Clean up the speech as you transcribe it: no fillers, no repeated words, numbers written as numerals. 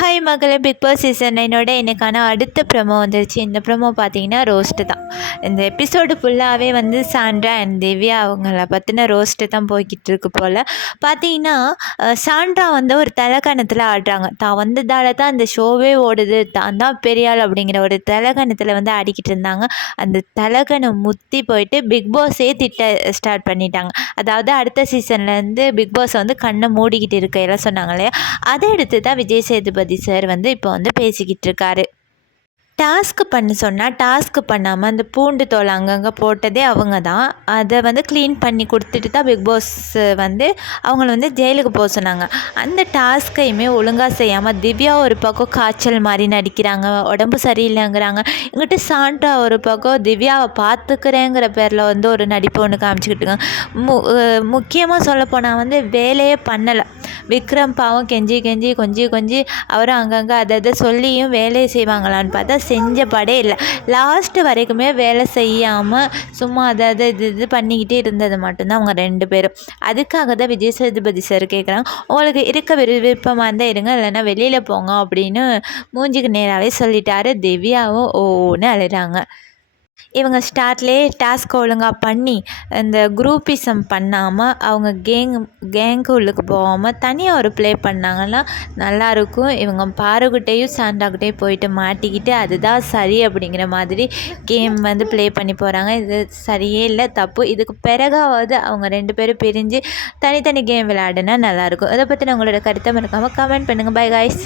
Hi மகளே, big Boss season 9 எனக்கான அடுத்த ப்ரோமோ வந்துருச்சு. இந்த ப்ரோமோ பார்த்தீங்கன்னா ரோஸ்ட்டு தான். இந்த எபிசோடு ஃபுல்லாகவே வந்து சாண்ட்ரா அண்ட் திவ்யா அவங்கள பற்றின ரோஸ்ட்டு தான் போய்கிட்டு இருக்கு போல். பார்த்தீங்கன்னா சாண்ட்ரா வந்து ஒரு தலைக்கணத்தில் ஆடுறாங்க. தான் வந்ததால் தான் அந்த ஷோவே ஓடுது, தான் தான் பெரிய ஆள் அப்படிங்கிற ஒரு தலைக்கணத்தில் வந்து ஆடிக்கிட்டு இருந்தாங்க. அந்த தலைக்கணம் முத்தி போயிட்டு பிக் பாஸே திட்ட ஸ்டார்ட் பண்ணிட்டாங்க. அதாவது அடுத்த சீசன்லேருந்து பிக் பாஸ் வந்து கண்ணை மூடிக்கிட்டு இருக்கையெல்லாம் சொன்னாங்க இல்லையா, அதை எடுத்து தான் விஜய் சேதுபதி சார் வந்து இப்போ வந்து பேசிக்கிட்டு இருக்காரு. டாஸ்க்கு பண்ண சொன்னால் டாஸ்க்கு பண்ணாமல் அந்த பூண்டு தோல் அங்கங்கே போட்டதே அவங்க தான். அதை வந்து க்ளீன் பண்ணி கொடுத்துட்டு தான் பிக் பாஸ் வந்து அவங்கள வந்து ஜெயிலுக்கு போக சொன்னாங்க. அந்த டாஸ்க்கையுமே ஒழுங்காக செய்யாமல் திவ்யா ஒரு பக்கம் காய்ச்சல் மாதிரி நடிக்கிறாங்க, உடம்பு சரியில்லைங்கிறாங்க. இங்கிட்ட சாண்ட்ரா ஒரு பக்கம் திவ்யாவை பார்த்துக்கிறேங்கிற பேரில் வந்து ஒரு நடிப்பு ஒன்று காமிச்சிக்கிட்டுருக்காங்க. முக்கியமாக சொல்லப்போனால் வந்து வேலையே பண்ணலை. விக்ரம் பாவம் கெஞ்சி கொஞ்சி அவரும் அங்கங்கே அதை சொல்லியும் வேலையை செய்வாங்களான்னு பார்த்தா செஞ்ச படே இல்லை. லாஸ்ட்டு வரைக்குமே வேலை செய்யாமல் சும்மா அதை இது பண்ணிக்கிட்டே இருந்தது மட்டும்தான் அவங்க 2 பேரும். அதுக்காக தான் விஜய் சேதுபதி சார் கேட்குறாங்க, உங்களுக்கு இருக்க விருப்பமாக இருந்தால் இருங்க, இல்லைன்னா வெளியில் போங்க அப்படின்னு மூஞ்சிக்கு நேராகவே சொல்லிட்டாரு. திவ்யாவும் ஓன்னு அழுறாங்க. இவங்க ஸ்டார்ட்லேயே டாஸ்க் ஒழுங்காக பண்ணி இந்த குரூப்பிசம் பண்ணாமல் அவங்க கேங்கு உள்ளுக்கு போகாமல் தனியாக ஒரு ப்ளே பண்ணாங்கன்னா நல்லாயிருக்கும். இவங்க பாருக்கிட்டேயும் சாண்டாக்கிட்டேயும் போயிட்டு மாட்டிக்கிட்டு அதுதான் சரி அப்படிங்கிற மாதிரி கேம் வந்து ப்ளே பண்ணி போகிறாங்க. இது சரியே இல்லை, தப்பு. இதுக்கு பிறகாவது அவங்க 2 பேரும் பிரிஞ்சு தனித்தனி கேம் விளையாடுனா நல்லாயிருக்கும். அதை பற்றி உங்களோட கருத்தை மறக்காமல் கமெண்ட் பண்ணுங்கள். By guys.